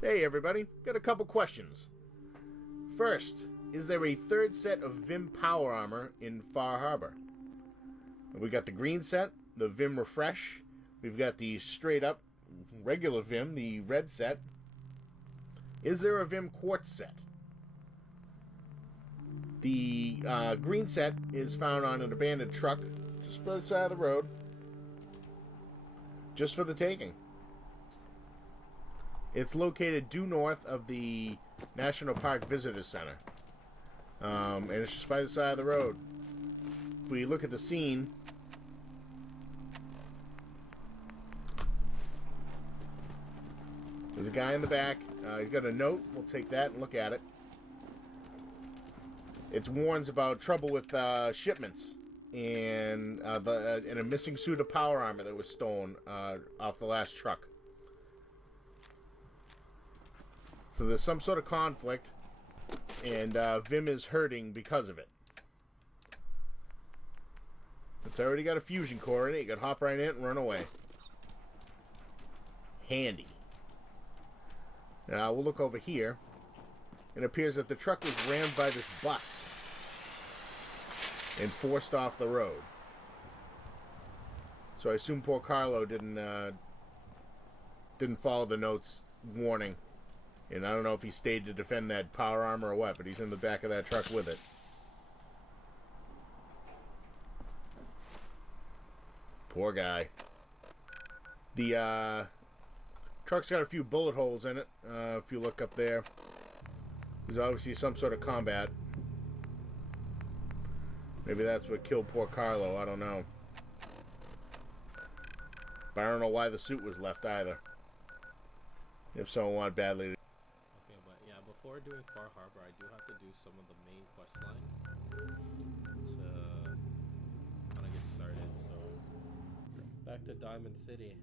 Hey everybody, got a couple questions. First, is there a third set of Vim power armor in Far Harbor? We got the green set, the Vim Refresh. We've got the straight up regular Vim, the red set. Is there a Vim Quartz set? The green set is found on an abandoned truck just by the side of the road, just for the taking. It's located due north of the National Park Visitor Center. And it's just by the side of the road. If we look at the scene, there's a guy in the back. He's got a note. We'll take that and look at it. It warns about trouble with shipments and a missing suit of power armor that was stolen off the last truck. So there's some sort of conflict, and Vim is hurting because of it. It's already got a fusion core in it. You can hop right in it and run away. Handy. Now we'll look over here. It appears that the truck was rammed by this bus and forced off the road. So I assume poor Carlo didn't follow the note's warning. And I don't know if he stayed to defend that power armor or what, but he's in the back of that truck with it. Poor guy. The truck's got a few bullet holes in it. If you look up there, there's obviously some sort of combat. Maybe that's what killed poor Carlo. I don't know. But I don't know why the suit was left either. If someone wanted badly to. Okay, but yeah, before doing Far Harbor, I do have to do some of the main quest line to kind of get started. So, back to Diamond City.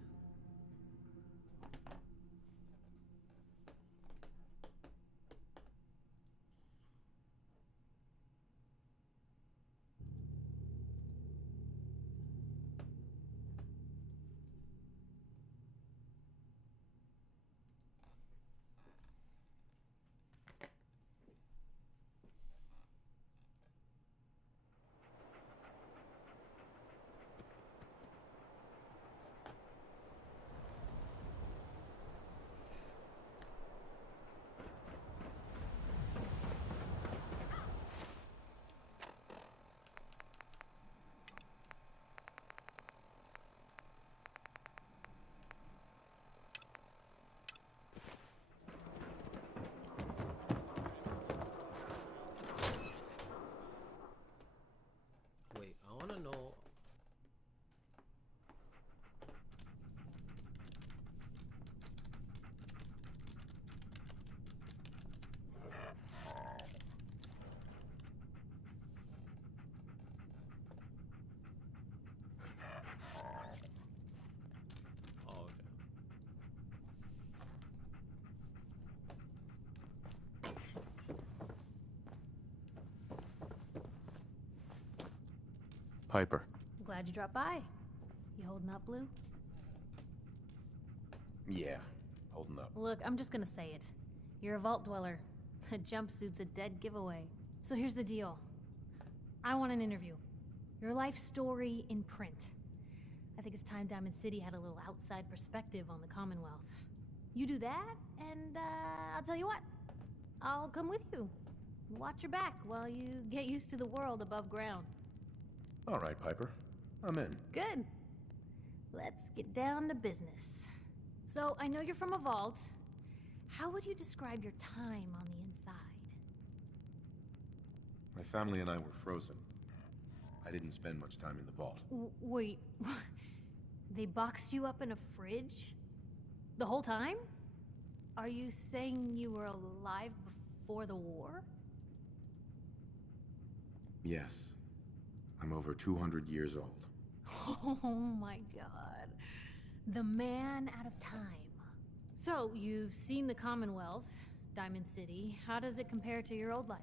Wait, I want to know. Oh, okay. Piper. Glad you dropped by. You holding up, Blue? Yeah, holding up. Look, I'm just gonna say it. You're a vault dweller. The jumpsuit's a dead giveaway. So here's the deal. I want an interview. Your life story in print. I think it's time Diamond City had a little outside perspective on the Commonwealth. You do that, and I'll tell you what. I'll come with you. Watch your back while you get used to the world above ground. All right, Piper. I'm in. Good. Let's get down to business. So, I know you're from a vault. How would you describe your time on the inside? My family and I were frozen. I didn't spend much time in the vault. Wait, they boxed you up in a fridge? The whole time? Are you saying you were alive before the war? Yes. I'm over 200 years old. Oh my god. The man out of time. So, you've seen the Commonwealth, Diamond City. How does it compare to your old life?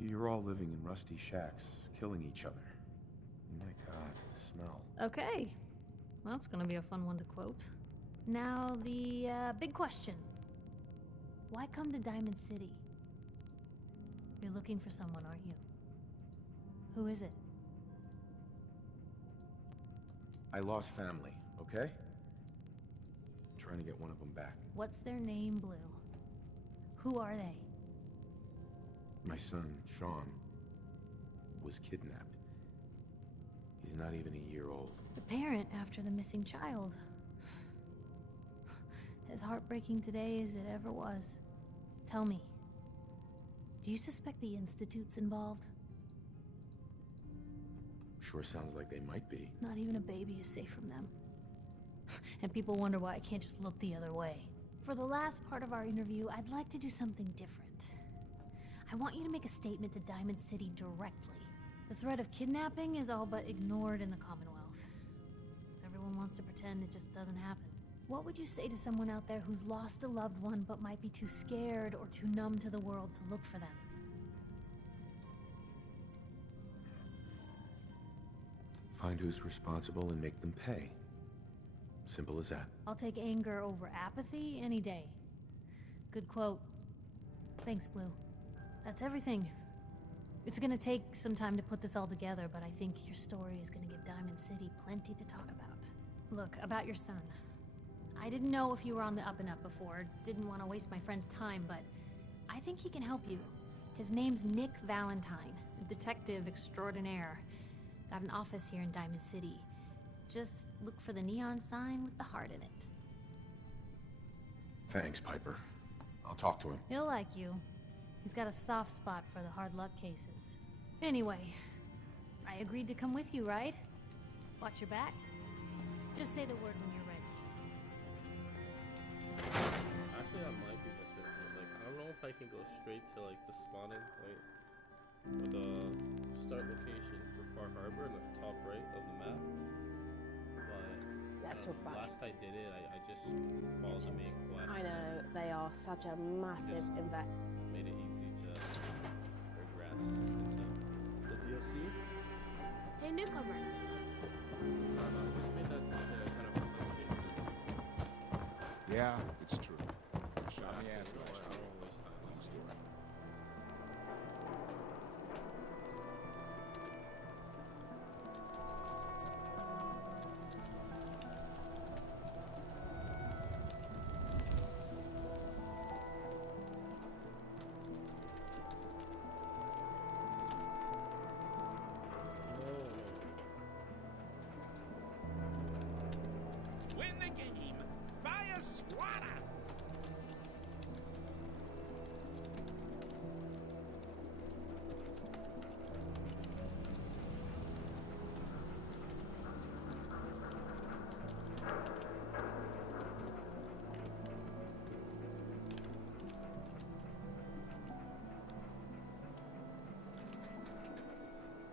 You're all living in rusty shacks, killing each other. Oh my god, the smell. Okay. Well, that's gonna be a fun one to quote. Now, the big question. Why come to Diamond City? You're looking for someone, aren't you? Who is it? I lost family, okay? I'm trying to get one of them back. What's their name, Blue? Who are they? My son, Sean, was kidnapped. He's not even a year old. The parent after the missing child. As heartbreaking today as it ever was. Tell me, do you suspect the Institute's involved? Sure sounds like they might be. Not even a baby is safe from them. And people wonder why I can't just look the other way. For the last part of our interview, I'd like to do something different. I want you to make a statement to Diamond City directly. The threat of kidnapping is all but ignored in the Commonwealth. Everyone wants to pretend it just doesn't happen. What would you say to someone out there who's lost a loved one but might be too scared or too numb to the world to look for them? Find who's responsible and make them pay. Simple as that. I'll take anger over apathy any day. Good quote. Thanks, Blue. That's everything. It's gonna take some time to put this all together, but I think your story is gonna give Diamond City plenty to talk about. Look, about your son. I didn't know if you were on the up and up before, didn't want to waste my friend's time, but I think he can help you. His name's Nick Valentine, a detective extraordinaire. Got an office here in Diamond City. Just look for the neon sign with the heart in it. Thanks, Piper. I'll talk to him. He'll like you. He's got a soft spot for the hard luck cases. Anyway, I agreed to come with you, right? Watch your back. Just say the word when you're ready. Actually, I might be missing one. Like, I don't know if I can go straight to like the spawning point or the start location for Far Harbor in the top right of the map. But Let's talk about last I did it, I just followed the main quest. I know, they are such a massive Just investment. made it easy to progress into the DLC. Hey, newcomer. No, I just made that kind of assumption. Yeah, it's true. Shot I me ass don't last want to waste time. Let's do it. Win the game! Buy a squatter!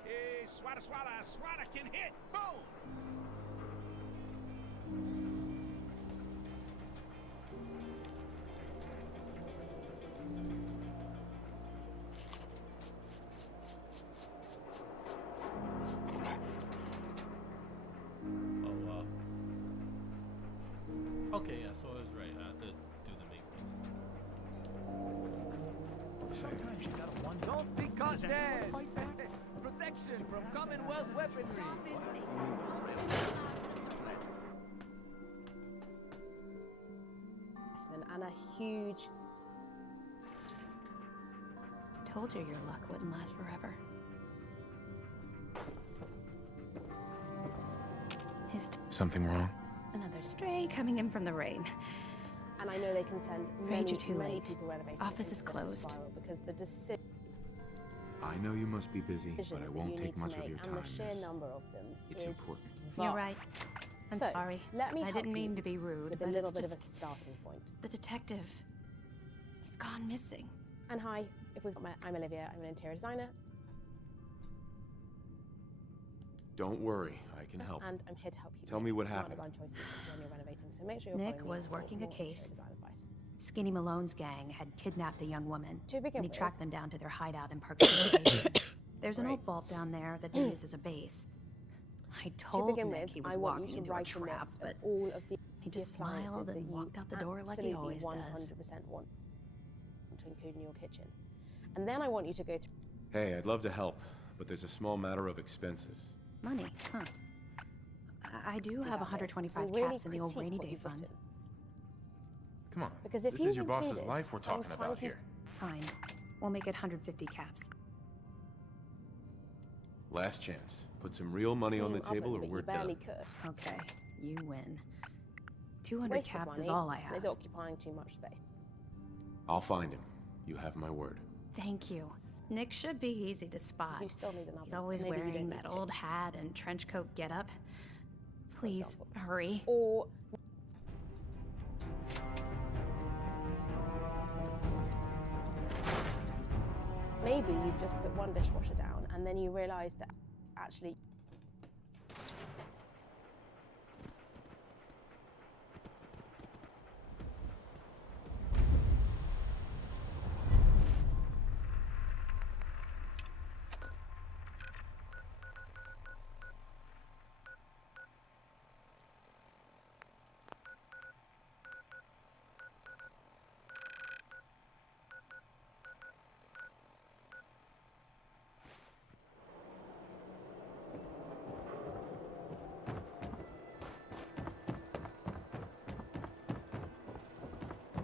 Hey, swatter, swatter, swatter can hit! Boom! Oh, wow. Okay, yeah, so I was right. I had to do the main quest. Sometimes you gotta wonder. Don't be caught dead! Fight back. Protection from Commonwealth weaponry! And a huge... Told you your luck wouldn't last forever. Something wrong? Another stray coming in from the rain. And I know they can send Afraid many, you're too many late. people renovating Office into is this closed. spiral because the decisions I know you must be busy, but I that won't you take need to much of make your and time, the sheer miss. number of them It's is important. You're vast. right. I'm So, sorry. let me I help didn't mean you to be rude, with but a little it's bit of a just starting point. the detective. He's gone missing. And hi, I'm Olivia. I'm an interior designer, Don't worry, I can help. and I'm here to help you Tell make me what smart happened. design choices when you're renovating. So make sure you're Nick following me was for working a more interior case. design advice. Skinny Malone's gang had kidnapped a young woman, To begin and he with, tracked them down to their hideout in Park City Station. There's an Right. old vault down there that they use as a base. I To told begin Nick with, he was I want walking you to into a write a trap, list but of all of the he just appliances smiled that and you walked out the door like he always absolutely does. 100% want to include in your kitchen. And then I want you to go through. Hey, I'd love to help, but there's a small matter of expenses. Money, huh? I do have that list 125 and really caps in the old critique rainy what day you've fund. written. Come on. Because if This you've is your boss's included life we're some talking about swanky here. Fine. We'll make it 150 caps. Last chance. Put some real money on the steam table oven or that we're you barely done. cook. Okay, you win. 200 Waste of caps is money, all I and have. it's occupying too much space. I'll find him. You have my word. Thank you. Nick should be easy to spot. You still need an oven. He's always Maybe you wearing don't that need to, old hat and trench coat getup. Please, example. hurry. Or maybe you've just put one dishwasher down and then you realise that actually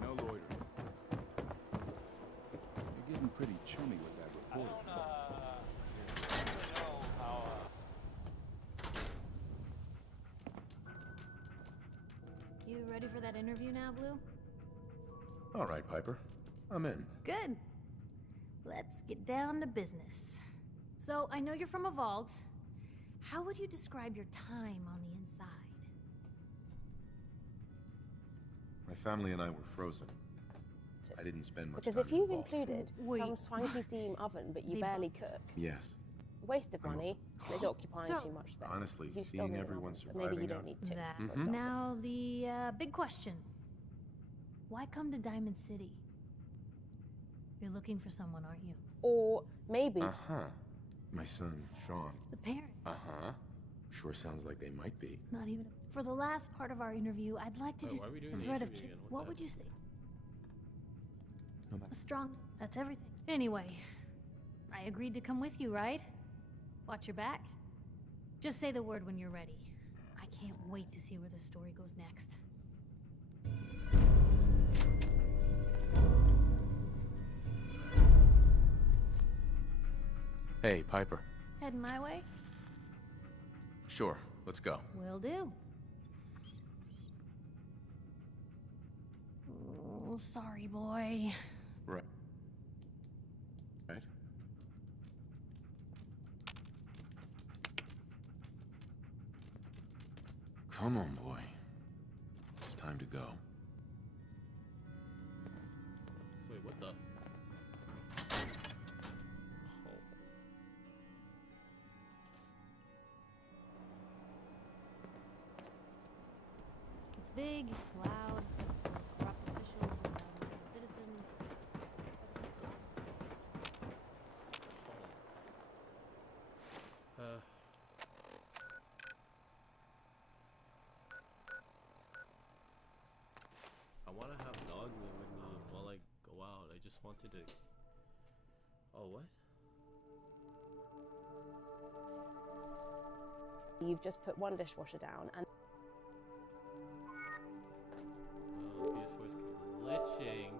No loitering. You're getting pretty chummy with that reporter. You ready for that interview now, Blue? All right, Piper. I'm in. Good. Let's get down to business. So, I know you're from a vault. How would you describe your time on the inside? My family and I were frozen. I didn't spend much because time if in the you've vault. included Wait, some swanky steam oven but you They barely cook, Yes. waste of I'm a- money, and it's occupying So- too much space. Honestly, you still seeing need an everyone oven, but maybe you surviving don't out- need to. That. for example. Now, the big question. Why come to Diamond City? You're looking for someone, aren't you? Or maybe Uh-huh. My son, Sean. The parent. Uh-huh. Sure sounds like they might be. Not even. For the last part of our interview, I'd like to Wait, just. why are we doing The the threat of. interview again? What What the- would you say? No matter. A strong. That's everything. Anyway, I agreed to come with you, right? Watch your back. Just say the word when you're ready. I can't wait to see where the story goes next. Hey, Piper. Heading my way? Sure, let's go. Will do. Oh, sorry, boy. Right. Right? Come on, boy. It's time to go. Wait, what the? Oh. It's big, loud, corrupt officials and citizens. I want to have Dogme with me while I go out. I just wanted to. Oh, what? you've just put one dishwasher down and PS4's glitching.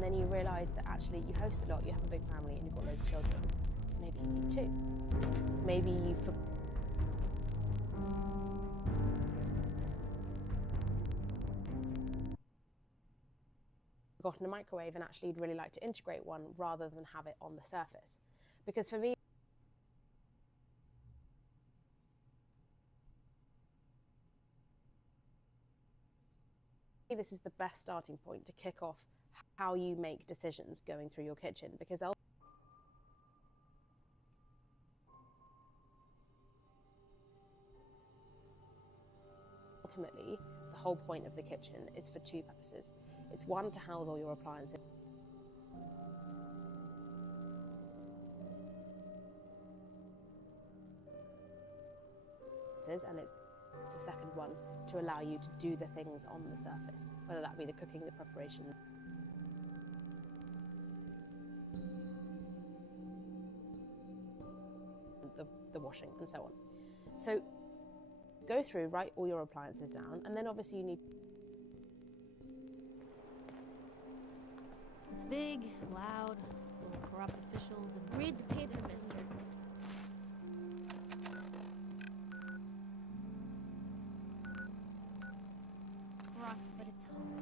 then you realise that actually you host a lot, you have a big family and you've got loads of children. So maybe you need two. Maybe you forgotten a microwave and actually you'd really like to integrate one rather than have it on the surface. Because for me, this is the best starting point to kick off how you make decisions going through your kitchen, because ultimately the whole point of the kitchen is for two purposes. It's one, to house all your appliances, and it's the second one to allow you to do the things on the surface, whether that be the cooking, the preparation, the washing, and so on. So go through, write all your appliances down, and then obviously you need... It's big, loud, full of corrupt officials, and read the paper, mister. Ross, but it's home.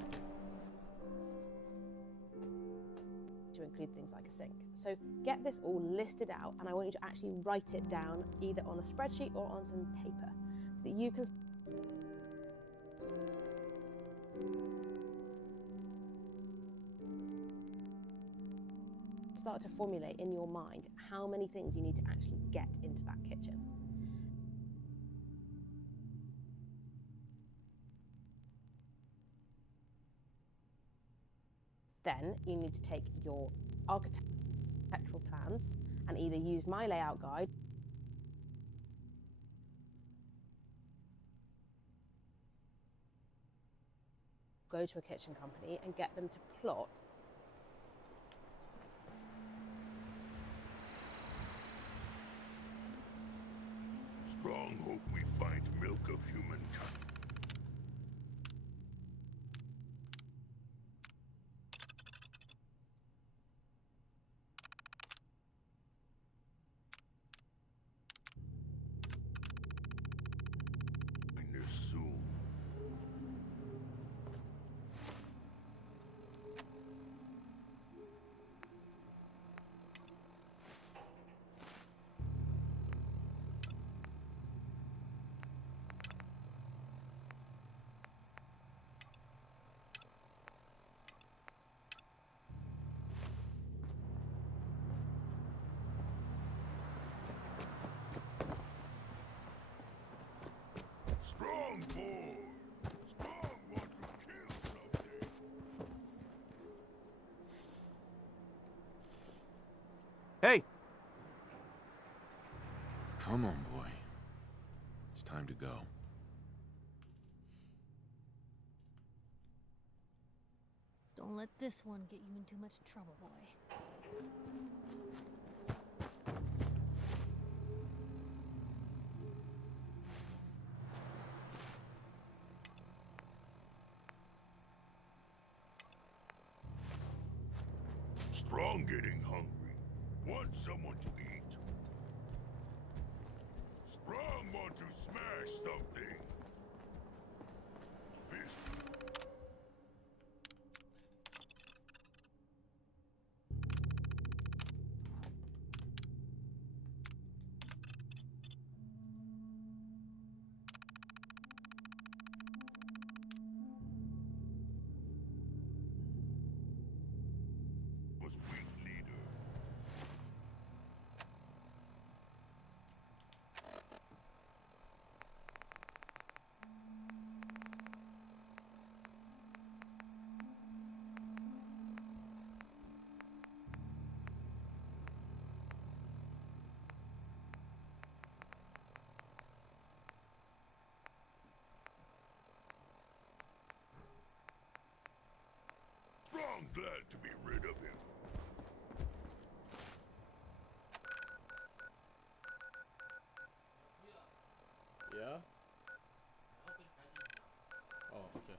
To include things like a sink. So get this all listed out, and I want you to actually write it down either on a spreadsheet or on some paper so that you can start to formulate in your mind how many things you need to actually get into that kitchen. Then you need to take your architectural plans and either use my layout guide or go to a kitchen company and get them to plot Strong hope we find milk of humankind. Soon. Strong boy! Strong want to kill something! Hey! Come on, boy. It's time to go. Don't let this one get you in too much trouble, boy. Strong getting hungry. Want someone to eat. Strong want to smash something. Fist. Was weak leader. Strong glad to be rid of him. Yeah? Oh, okay.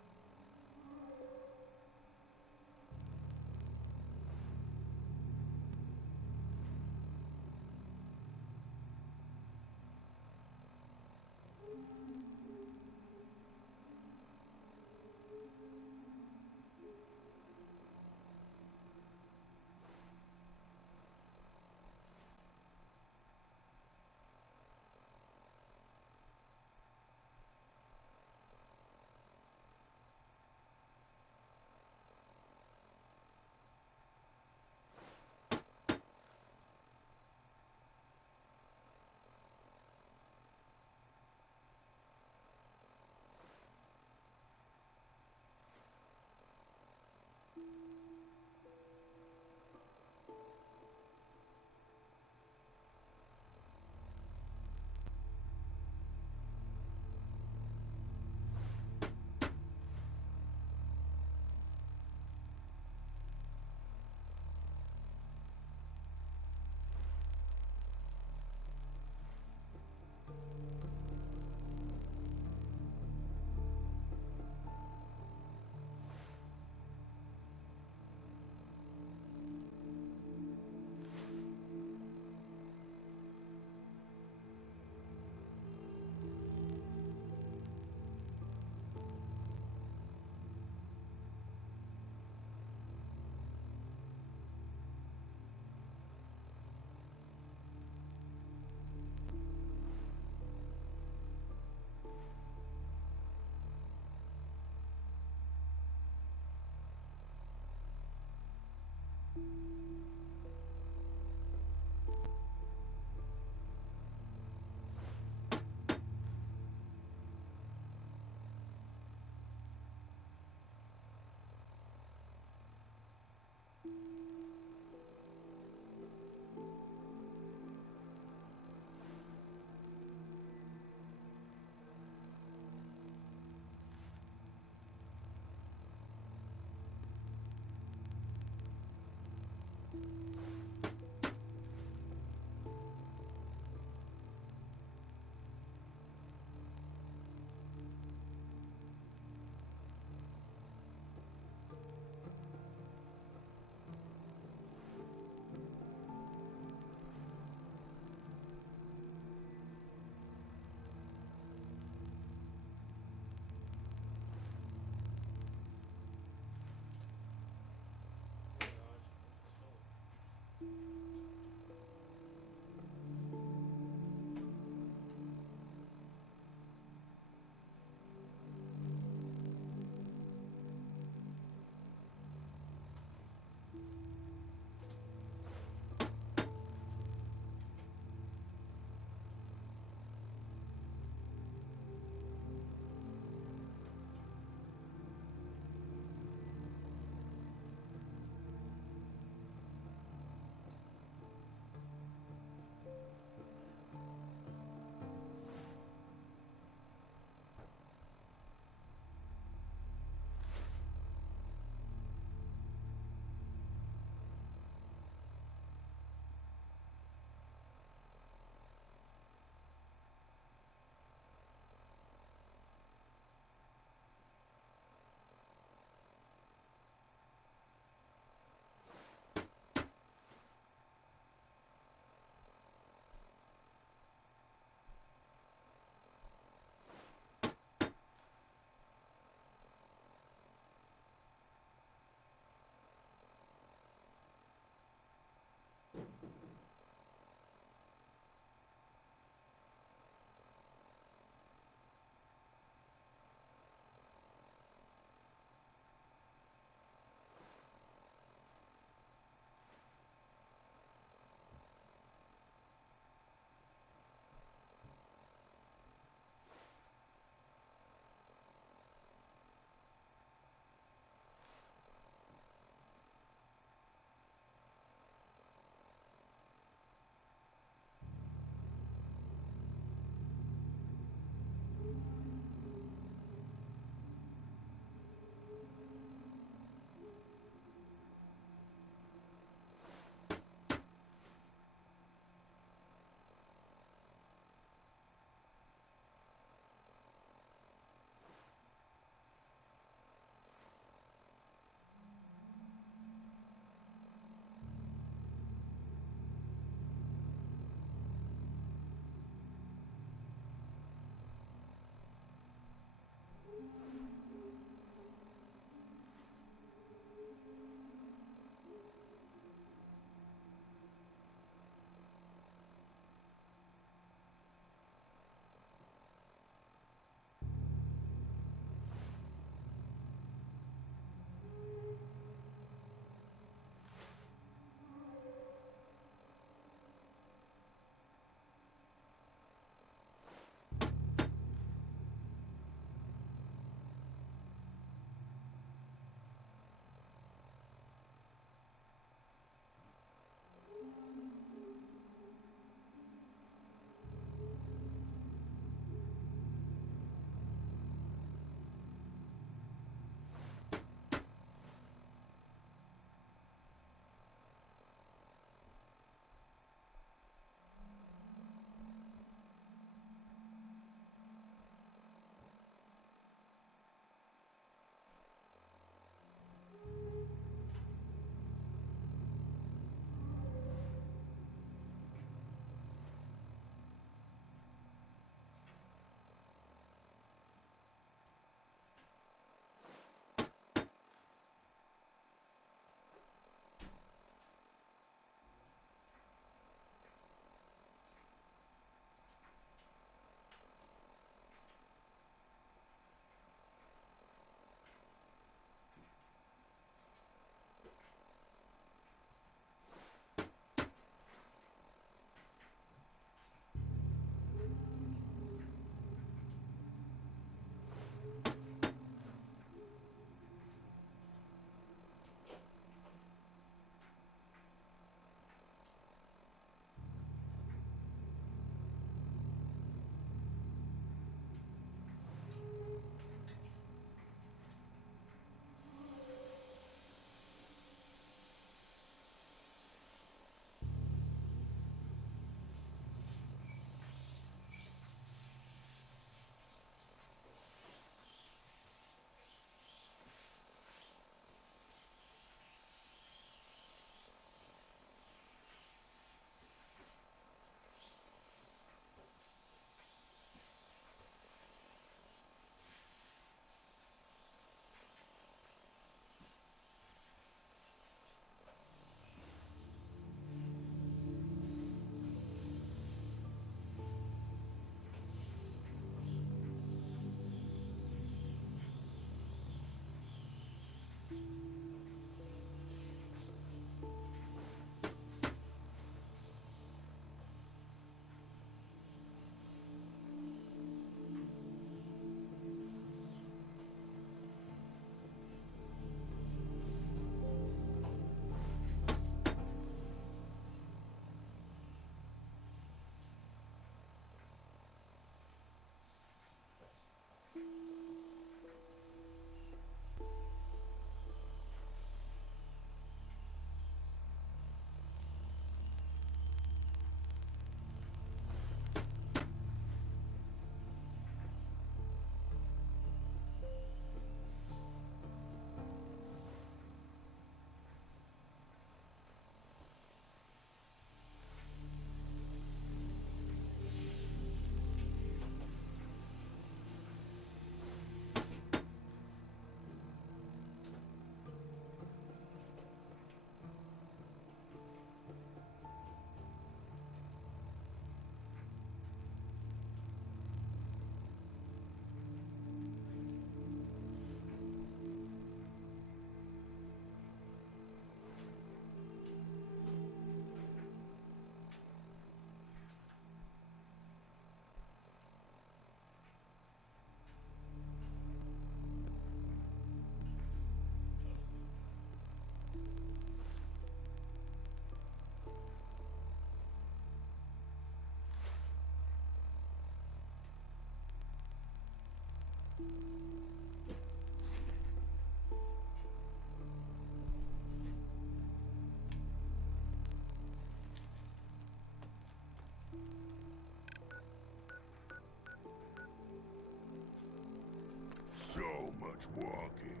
So much walking.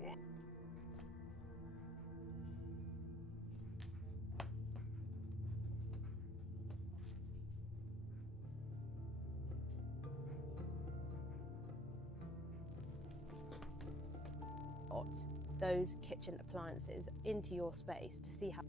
What? Those kitchen appliances into your space to see how.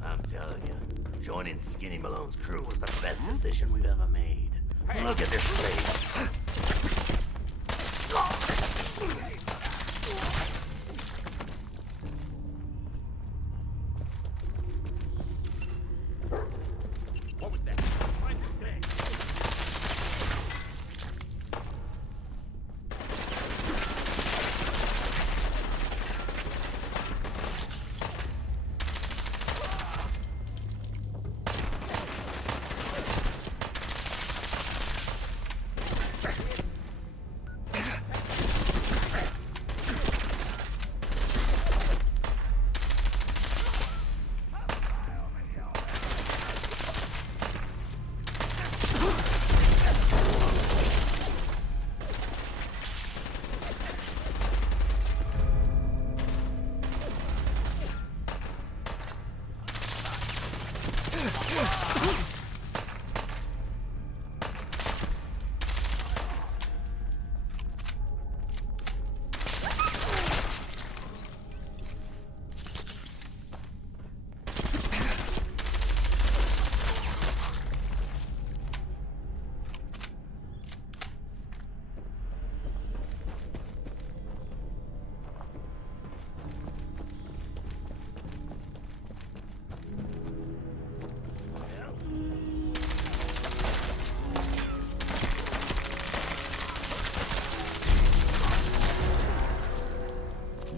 I'm telling you, joining Skinny Malone's crew was the best decision we've ever made. Look at this place. What was that? Find it there.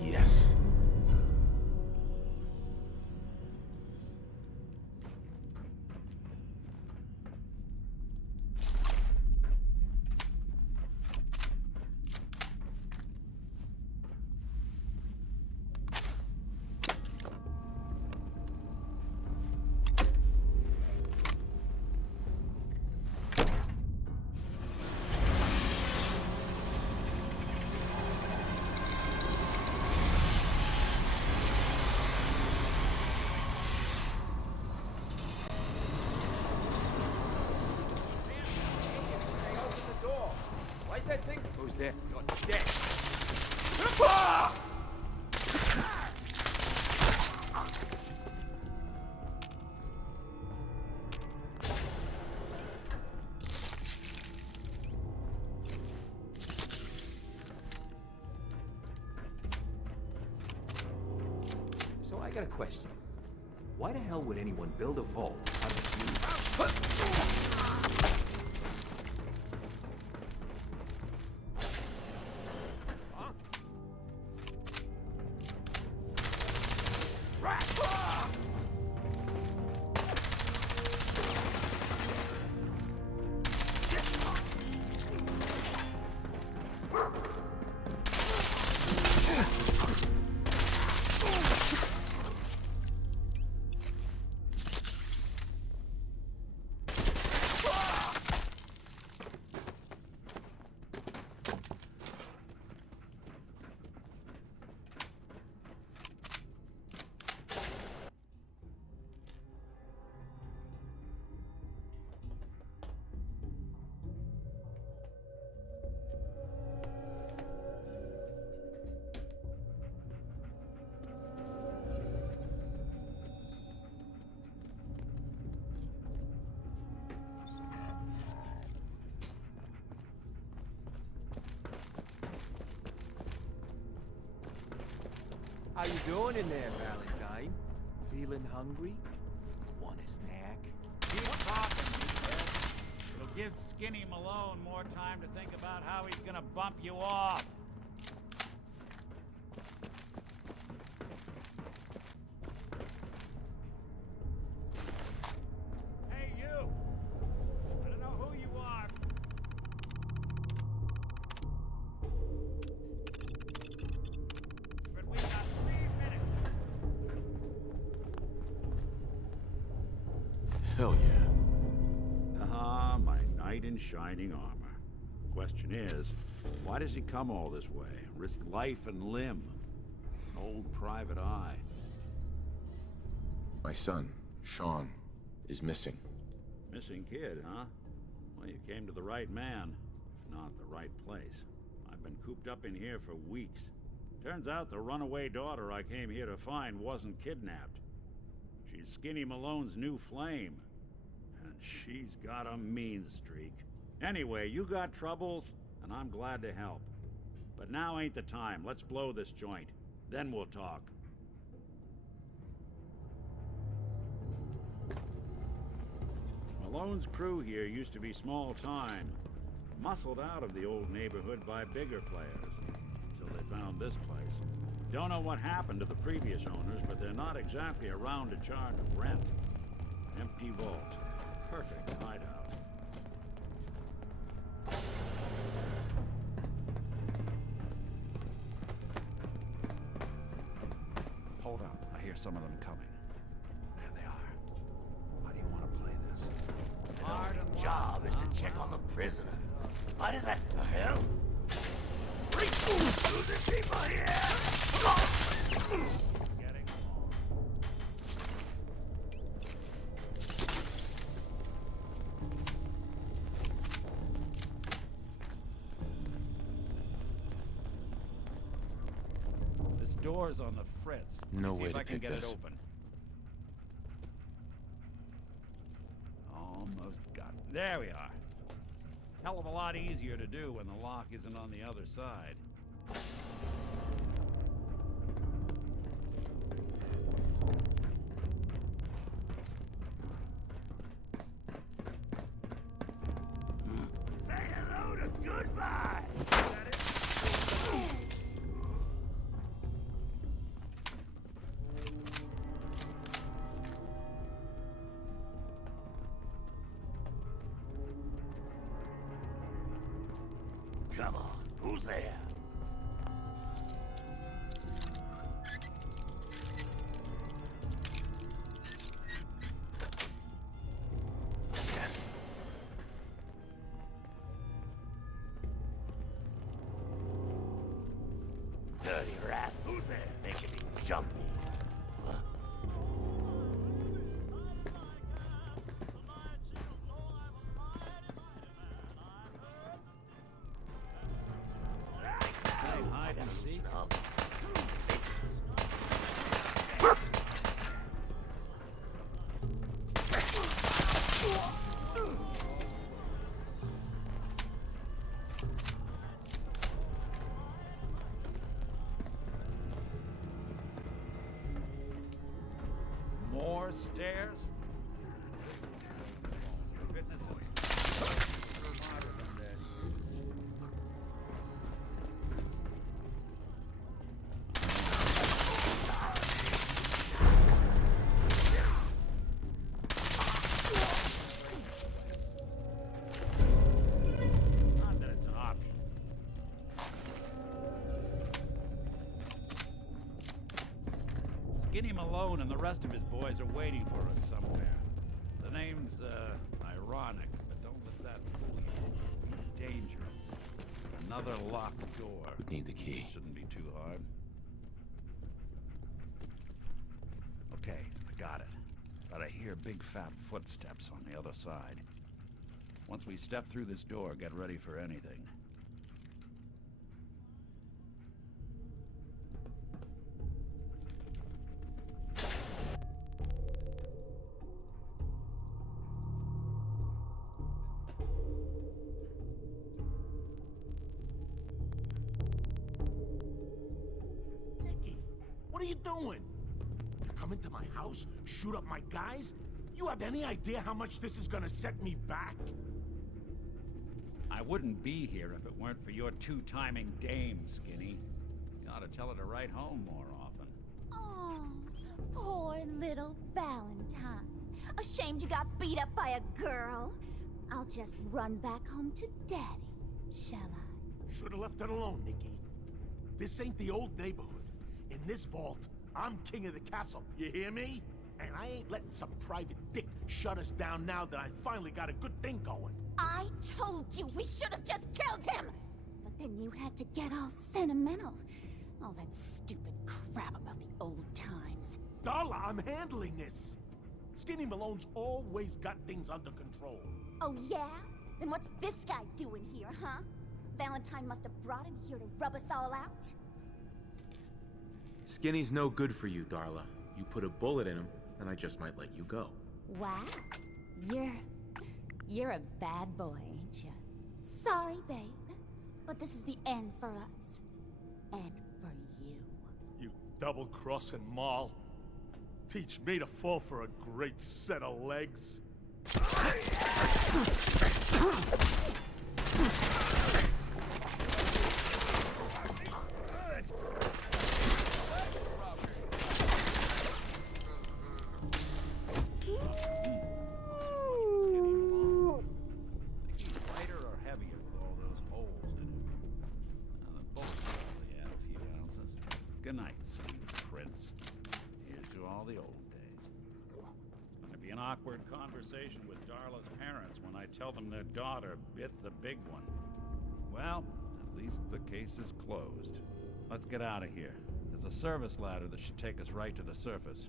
Yes. That thing? Who's there? You're dead. So I got a question. Why the hell would anyone build a vault out of a How you doing in there, Valentine? Feeling hungry? Want a snack? Keep talking, you It'll give Skinny Malone more time to think about how he's gonna bump you off. Hey, you! I don't know who you are. But we got 3 minutes. Hell yeah. Ah, my knight in shining armor. Question is, why does he come all this way? Risk life and limb? An old private eye. My son, Sean, is missing. Missing kid, huh? Well, you came to the right man, if not the right place. I've been cooped up in here for weeks. Turns out the runaway daughter I came here to find wasn't kidnapped. She's Skinny Malone's new flame. And she's got a mean streak. Anyway, you got troubles, and I'm glad to help. But now ain't the time. Let's blow this joint. Then we'll talk. Malone's crew here used to be small time. Muscled out of the old neighborhood by bigger players. Till they found this place. Don't know what happened to the previous owners, but they're not exactly around to charge rent. Empty vault. Perfect hideout. Hold up. I hear some of them coming. There they are. How do you want to play this? Our job is to check on the prisoner. What is that? The hell? Losing people here! Getting along. This door's on the fritz. No See way if to I can pick get it this. open. Almost got it. There we are. Hell of a lot easier to do when the lock isn't on the other side. Say hello to goodbye! Is that it? Come on, who's there? Yes. Dirty rats. Who's there? Making me jumpy. Huh? Hide and seek. Loosen up. More stairs? Goodness, it's harder than this. Not that it's an option. Skinny Malone and the rest of his boys are waiting for us somewhere. The name's, ironic, but don't let that fool you. He's dangerous. Another locked door. We need the key. Shouldn't be too hard. Okay, I got it. But I hear big fat footsteps on the other side. Once we step through this door, get ready for anything. What are you doing? You come into my house, shoot up my guys? You have any idea how much this is gonna set me back? I wouldn't be here if it weren't for your two-timing dame, Skinny. You ought to tell her to write home more often. Oh, poor little Valentine. Ashamed you got beat up by a girl? I'll just run back home to Daddy, shall I? Should've left it alone, Nikki. This ain't the old neighborhood. In this vault, I'm king of the castle, you hear me? And I ain't letting some private dick shut us down now that I finally got a good thing going. I told you we should have just killed him! But then you had to get all sentimental. All that stupid crap about the old times. Darla, I'm handling this. Skinny Malone's always got things under control. Oh yeah? Then what's this guy doing here, huh? Valentine must have brought him here to rub us all out? Skinny's no good for you, Darla. You put a bullet in him, and I just might let you go. Wow. You're a bad boy, ain't you? Sorry, babe. But this is the end for us. And for you. You double-crossing Maul. Teach me to fall for a great set of legs. Good night, sweet prince. Here's to all the old days. It's going to be an awkward conversation with Darla's parents when I tell them their daughter bit the big one. Well, at least the case is closed. Let's get out of here. There's a service ladder that should take us right to the surface.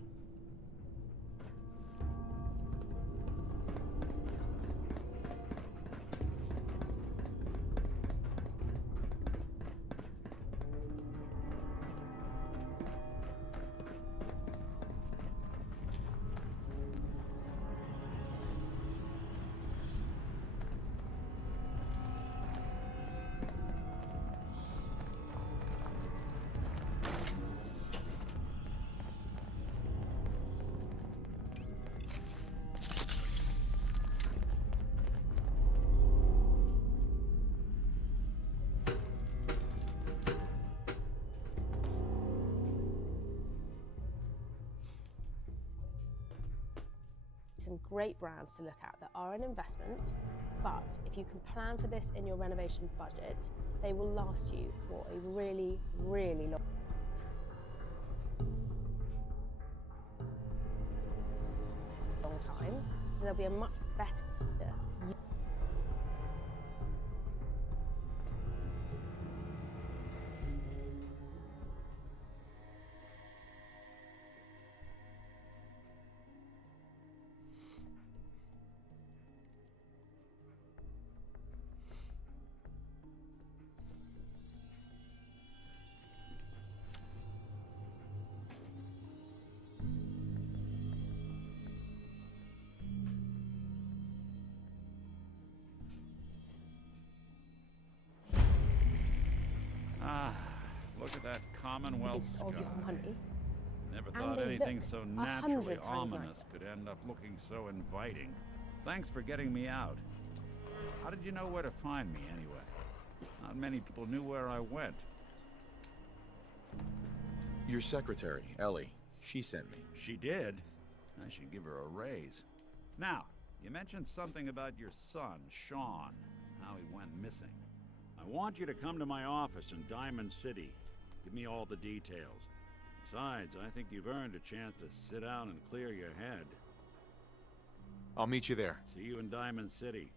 Some great brands to look at that are an investment, but if you can plan for this in your renovation budget, they will last you for a really, really long time. So there'll be a much better Look at that Commonwealth use sky. of your money. Never And thought they anything look so 100 naturally times ominous nicer. could end up looking so inviting. Thanks for getting me out. How did you know where to find me, anyway? Not many people knew where I went. Your secretary, Ellie, she sent me. She did? I should give her a raise. Now, you mentioned something about your son, Sean, how he went missing. I want you to come to my office in Diamond City. Give me all the details. Besides, I think you've earned a chance to sit down and clear your head. I'll meet you there. See you in Diamond City.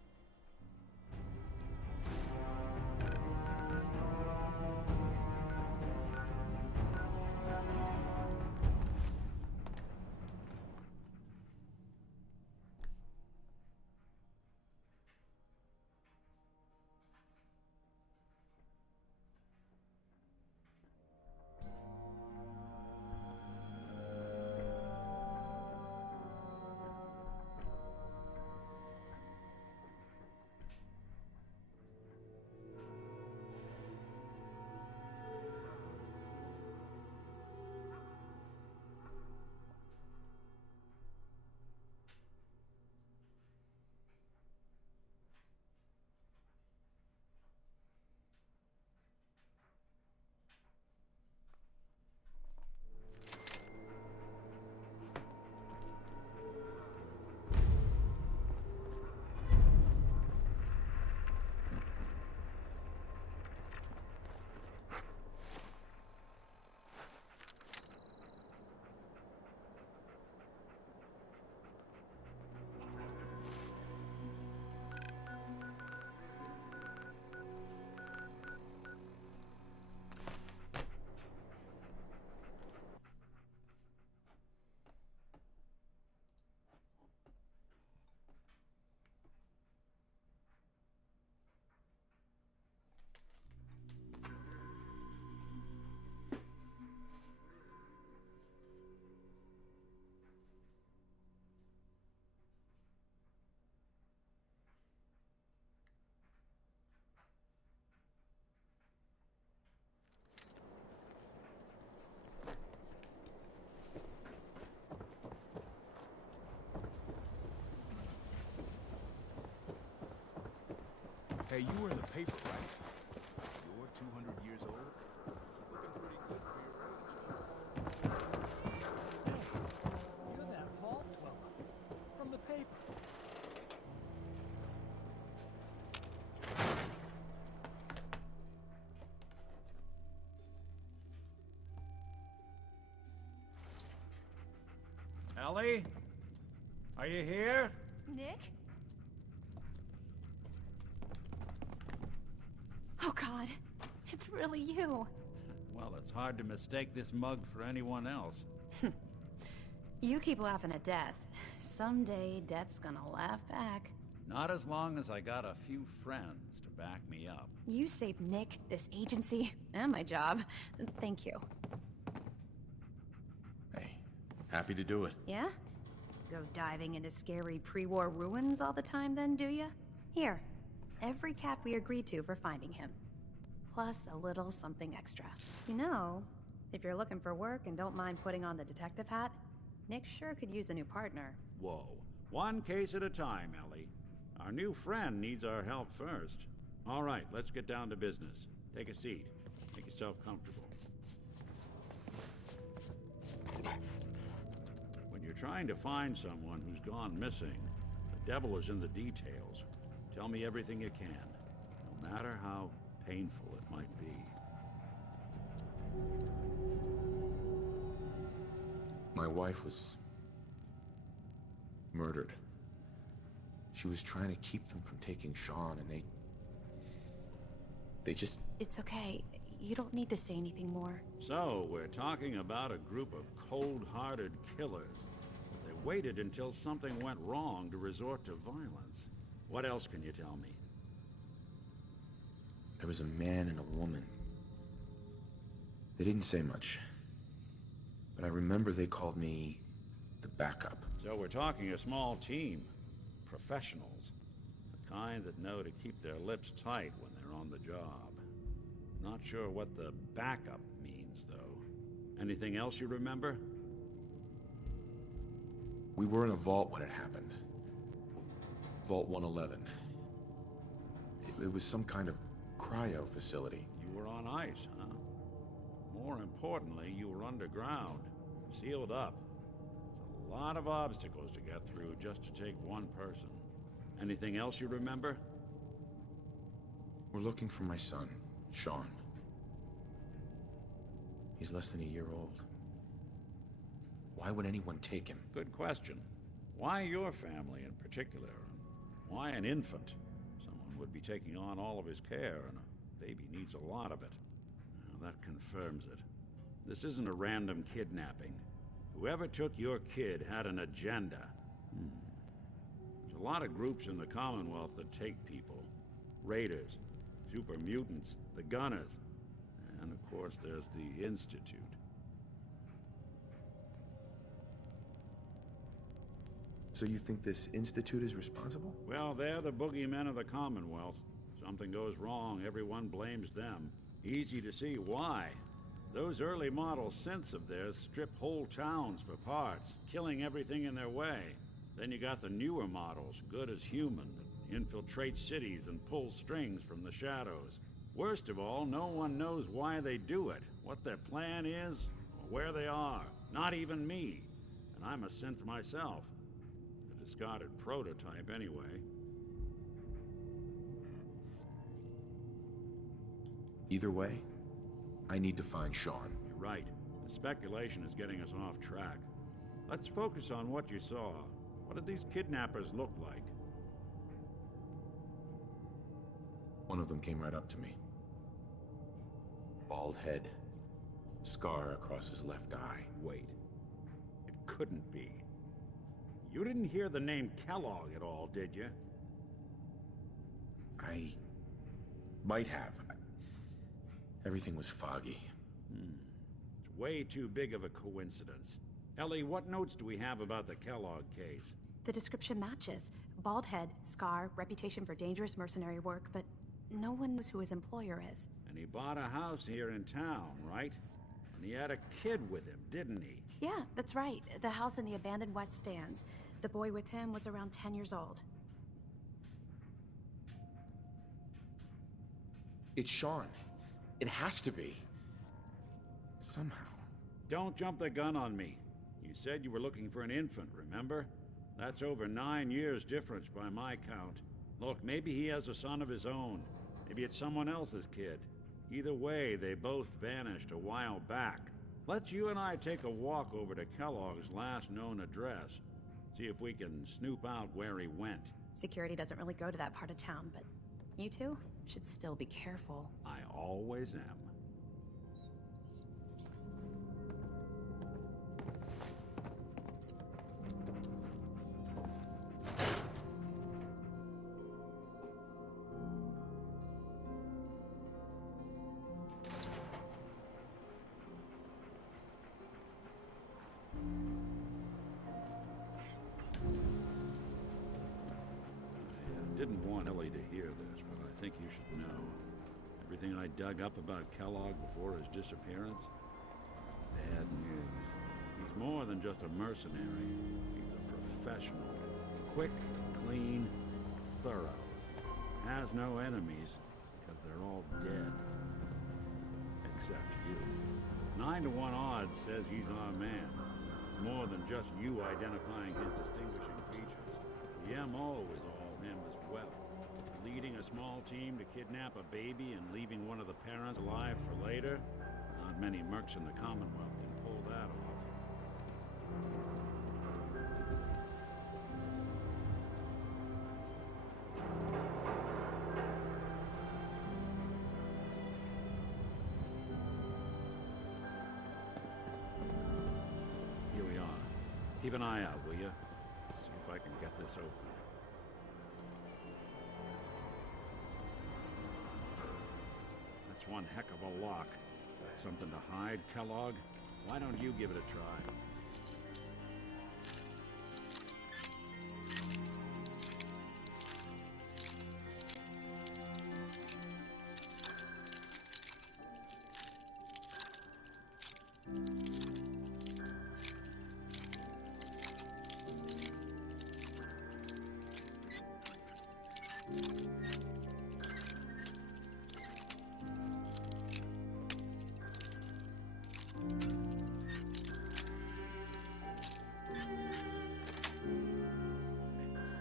Hey, you were in the paper, right? You're 200 years old? Looking pretty good for your age. You're that vault dweller from the paper. Ellie? Are you here? Nick? Oh God, it's really you. Well, it's hard to mistake this mug for anyone else. You keep laughing at death. Someday, death's gonna laugh back. Not as long as I got a few friends to back me up. You saved Nick, this agency, and my job. Thank you. Hey, happy to do it. Yeah? Go diving into scary pre-war ruins all the time then, do ya? Here, every cap we agreed to for finding him. Plus a little something extra. You know, if you're looking for work and don't mind putting on the detective hat, Nick sure could use a new partner. Whoa. One case at a time, Ellie. Our new friend needs our help first. All right, let's get down to business. Take a seat. Make yourself comfortable. When you're trying to find someone who's gone missing, the devil is in the details. Tell me everything you can, no matter how painful it might be. My wife was murdered. She was trying to keep them from taking Sean, and they just... It's okay. You don't need to say anything more. So, we're talking about a group of cold-hearted killers. But they waited until something went wrong to resort to violence. What else can you tell me? There was a man and a woman. They didn't say much. But I remember they called me the backup. So we're talking a small team. Professionals. The kind that know to keep their lips tight when they're on the job. Not sure what the backup means, though. Anything else you remember? We were in a vault when it happened. Vault 111. It was some kind of cryo facility. You were on ice, huh? More importantly, you were underground, sealed up. It's a lot of obstacles to get through just to take one person. Anything else you remember? We're looking for my son, Sean. He's less than a year old. Why would anyone take him? Good question. Why your family in particular? And why an infant? Someone would be taking on all of his care, and a baby needs a lot of it. Well, that confirms it. This isn't a random kidnapping. Whoever took your kid had an agenda. There's a lot of groups in the Commonwealth that take people. Raiders, super mutants, the Gunners, and of course there's the Institute. So you think this Institute is responsible? Well, they're the boogeymen of the Commonwealth. Something goes wrong, everyone blames them. Easy to see why. Those early model synths of theirs strip whole towns for parts, killing everything in their way. Then you got the newer models, good as human, that infiltrate cities and pull strings from the shadows. Worst of all, no one knows why they do it, what their plan is, or where they are. Not even me. And I'm a synth myself. A discarded prototype, anyway. Either way, I need to find Sean. You're right. The speculation is getting us off track. Let's focus on what you saw. What did these kidnappers look like? One of them came right up to me. Bald head. Scar across his left eye. Wait. It couldn't be. You didn't hear the name Kellogg at all, did you? I might have. Everything was foggy. It's way too big of a coincidence. Ellie, what notes do we have about the Kellogg case? The description matches. Bald head, scar, reputation for dangerous mercenary work, but no one knows who his employer is. And he bought a house here in town, right? And he had a kid with him, didn't he? Yeah, that's right. The house in the abandoned West Stands. The boy with him was around 10 years old. It's Sean. It has to be. Somehow. Don't jump the gun on me. You said you were looking for an infant, remember? That's over 9 years difference by my count. Look, maybe he has a son of his own. Maybe it's someone else's kid. Either way, they both vanished a while back. Let's you and I take a walk over to Kellogg's last known address. See if we can snoop out where he went. Security doesn't really go to that part of town, but you two should still be careful. I always am. Didn't want Ellie to hear this, but I think you should know. Everything I dug up about Kellogg before his disappearance? Bad news. He's more than just a mercenary. He's a professional. Quick, clean, thorough. Has no enemies, because they're all dead. Except you. 9 to 1 odds says he's our man. It's more than just you identifying his distinguishing features. The MO is all him as well. Leading a small team to kidnap a baby and leaving one of the parents alive for later? Not many mercs in the Commonwealth can pull that off. Here we are. Keep an eye out, will you? See if I can get this open. That's one heck of a lock. Got something to hide, Kellogg? Why don't you give it a try?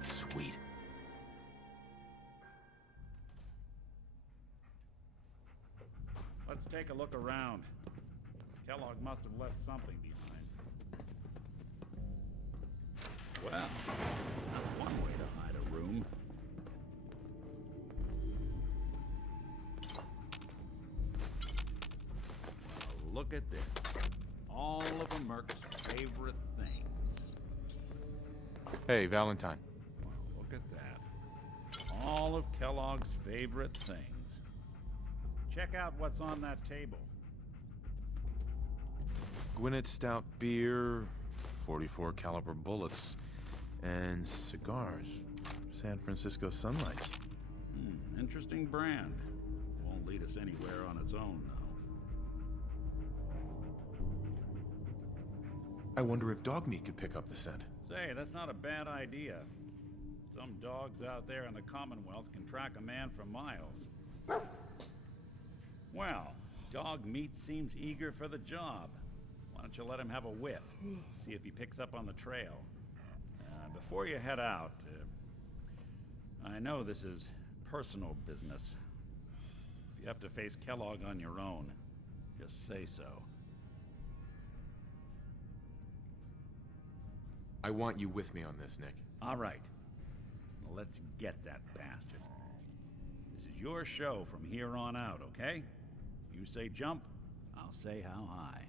Sweet. Let's take a look around. Kellogg must have left something behind. Well, that's one way to hide a room. Well, look at this. All of a merc's favorite things. Hey, Valentine. Well, look at that. All of Kellogg's favorite things. Check out what's on that table. Gwinnett Stout beer, 44 caliber bullets, and cigars. San Francisco Sunlights. Interesting brand. Won't lead us anywhere on its own, though. I wonder if dog meat could pick up the scent. Say, that's not a bad idea. Some dogs out there in the Commonwealth can track a man for miles. Well, dog meat seems eager for the job. Why don't you let him have a whiff? See if he picks up on the trail. Before you head out, I know this is personal business. If you have to face Kellogg on your own, just say so. I want you with me on this, Nick. All right. Let's get that bastard. This is your show from here on out, okay? You say jump, I'll say how high.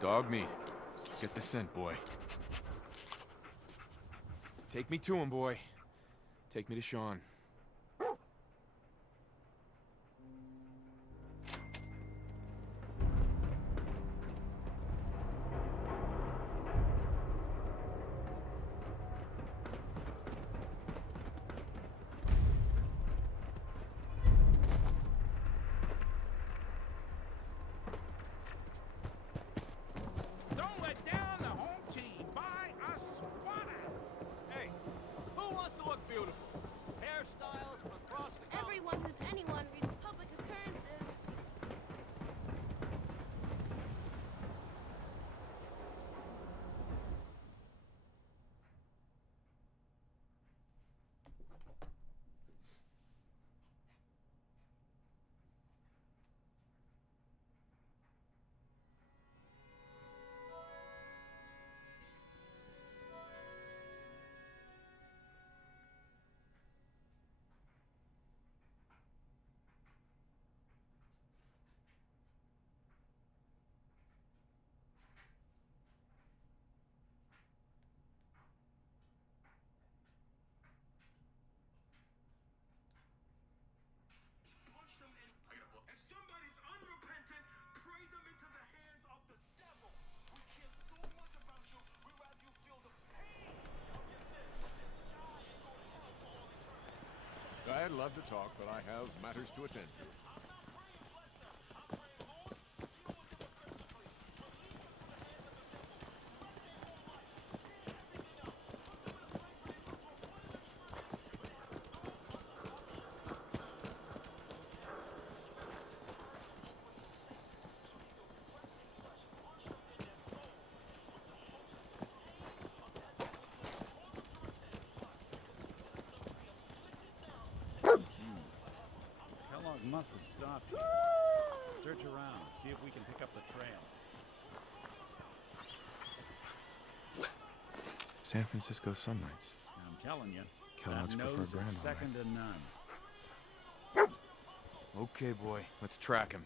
Dog meat. Get the scent, boy. Take me to him, boy. Take me to Sean. I'd love to talk, but I have matters to attend to. Kellogg must have stopped here. Search around, see if we can pick up the trail. San Francisco sunlights. I'm telling you, Kellogg's that nose preferred is brand, all second right. to none. Okay, boy, let's track him.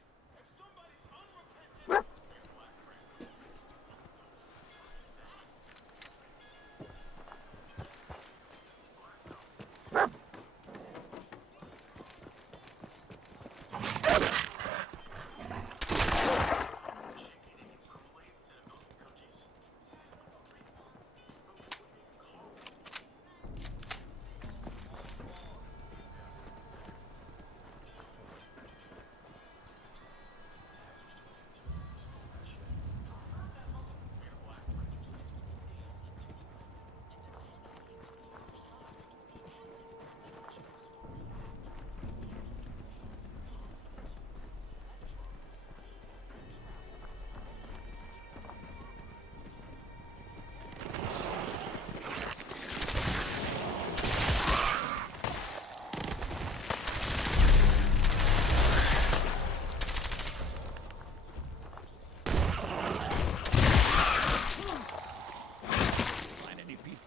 Find any piece.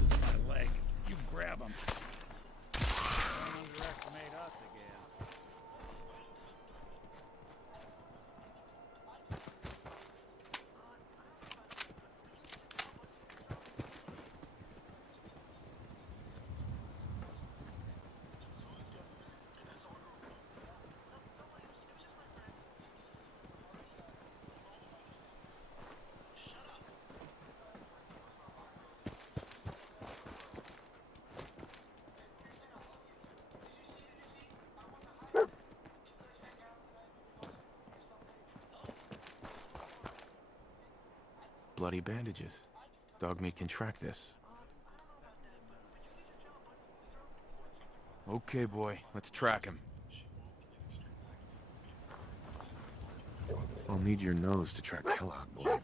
This is my leg. You grab him. Don't underestimate us again. Bloody bandages. Dogmeat can track this. Okay, boy, let's track him. I'll need your nose to track Kellogg, boy.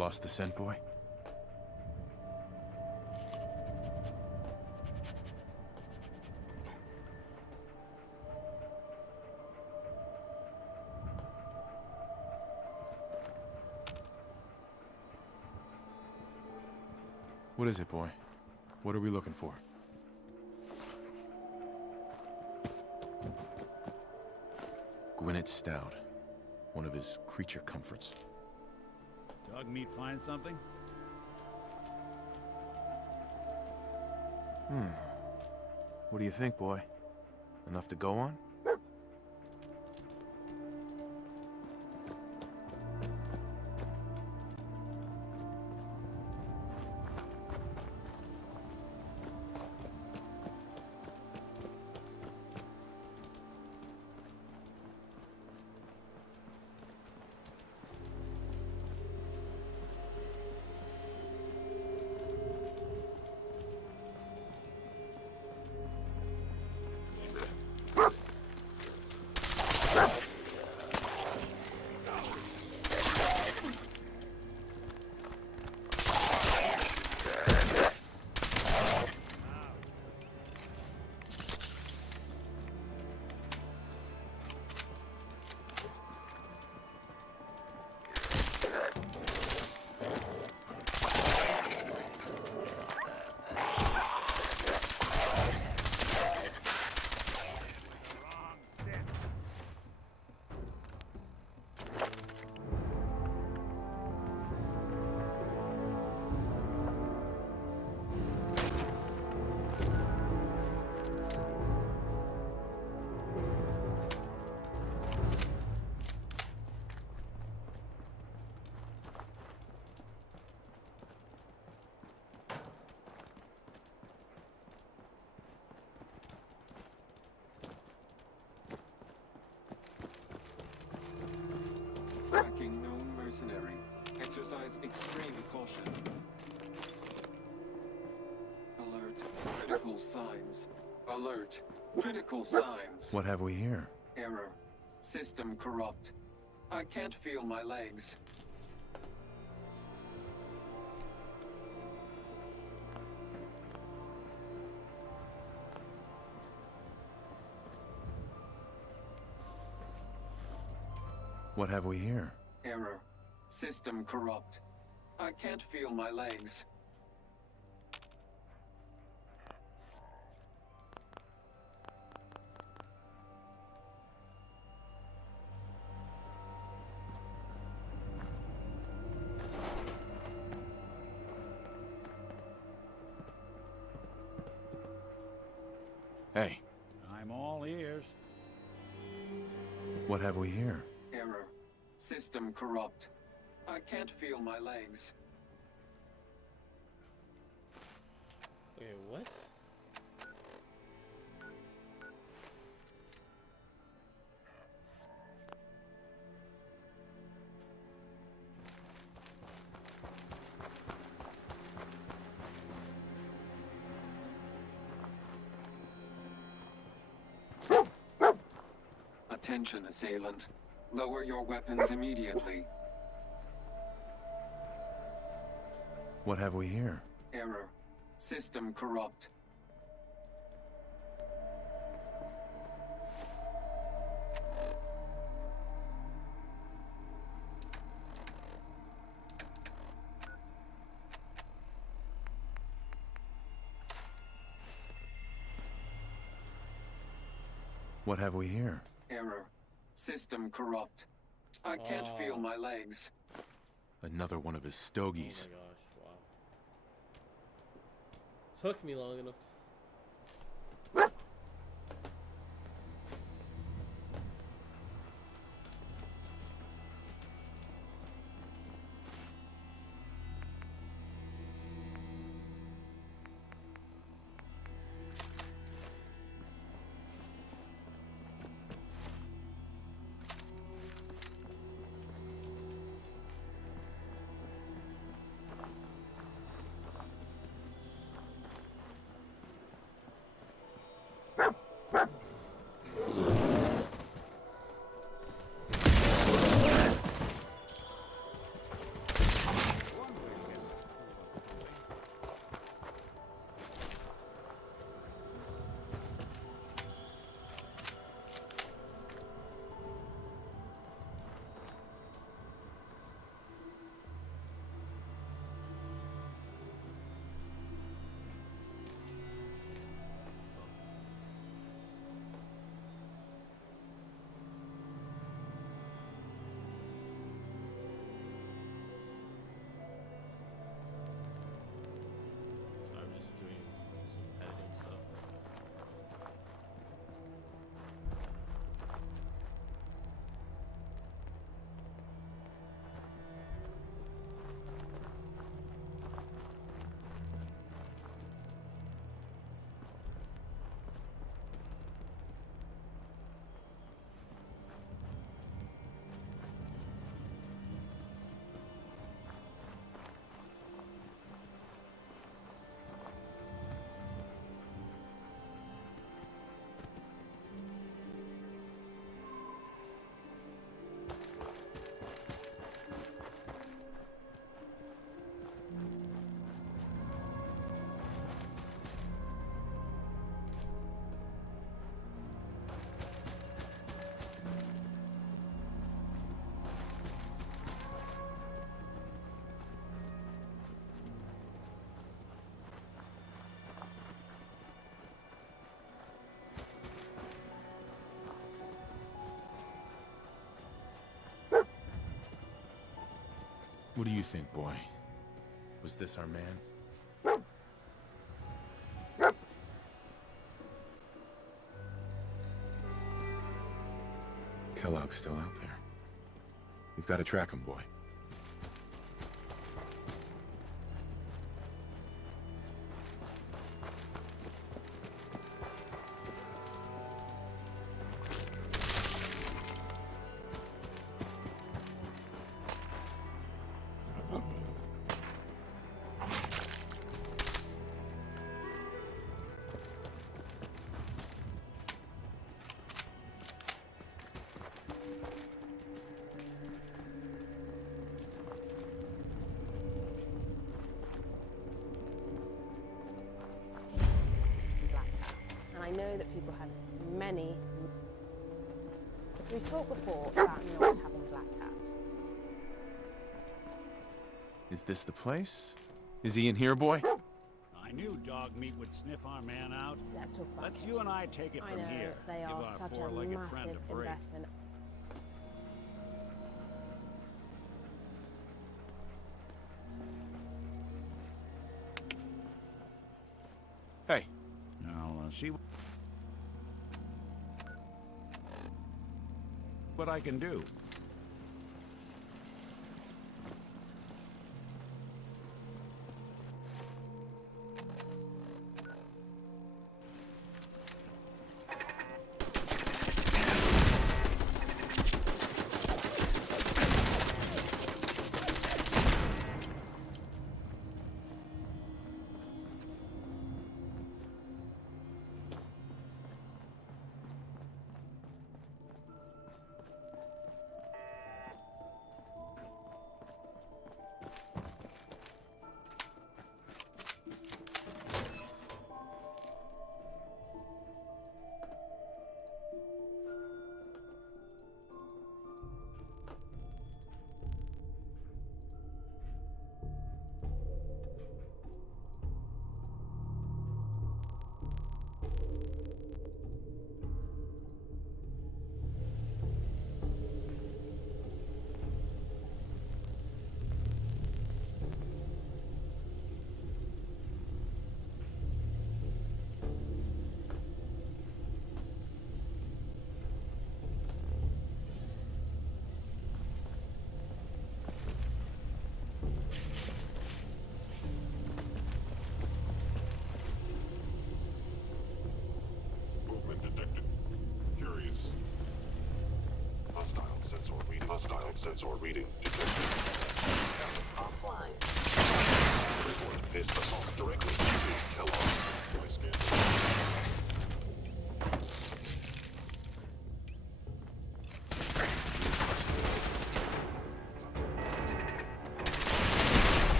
Lost the scent, boy? What is it, boy? What are we looking for? Gwinnett Stout. One of his creature comforts. Dog meat find something? What do you think, boy? Enough to go on? Tracking known mercenary. Exercise extreme caution. Alert. Critical signs. Alert. Critical signs. What have we here? Error. System corrupt. I can't feel my legs. What have we here? Error. System corrupt. I can't feel my legs. Hey. I'm all ears. What have we here? Error. System corrupt. I can't feel my legs. Wait, what? Attention, assailant. Lower your weapons immediately. What have we here? Error. System corrupt. What have we here? Error. System corrupt. I can't feel my legs. Another one of his stogies. Oh my gosh, wow. Took me long enough. What do you think, boy? Was this our man? Kellogg's still out there. We've got to track him, boy. I know that people have many. We've talked before about not having black tabs. Is this the place? Is he in here, boy? I knew dog meat would sniff our man out. Let's talk about Let's you and I take it I from know, here. they Give are our such a four-legged friend massive a break. investment. Hey. I'll see what I can do. Hostile sensor reading detected.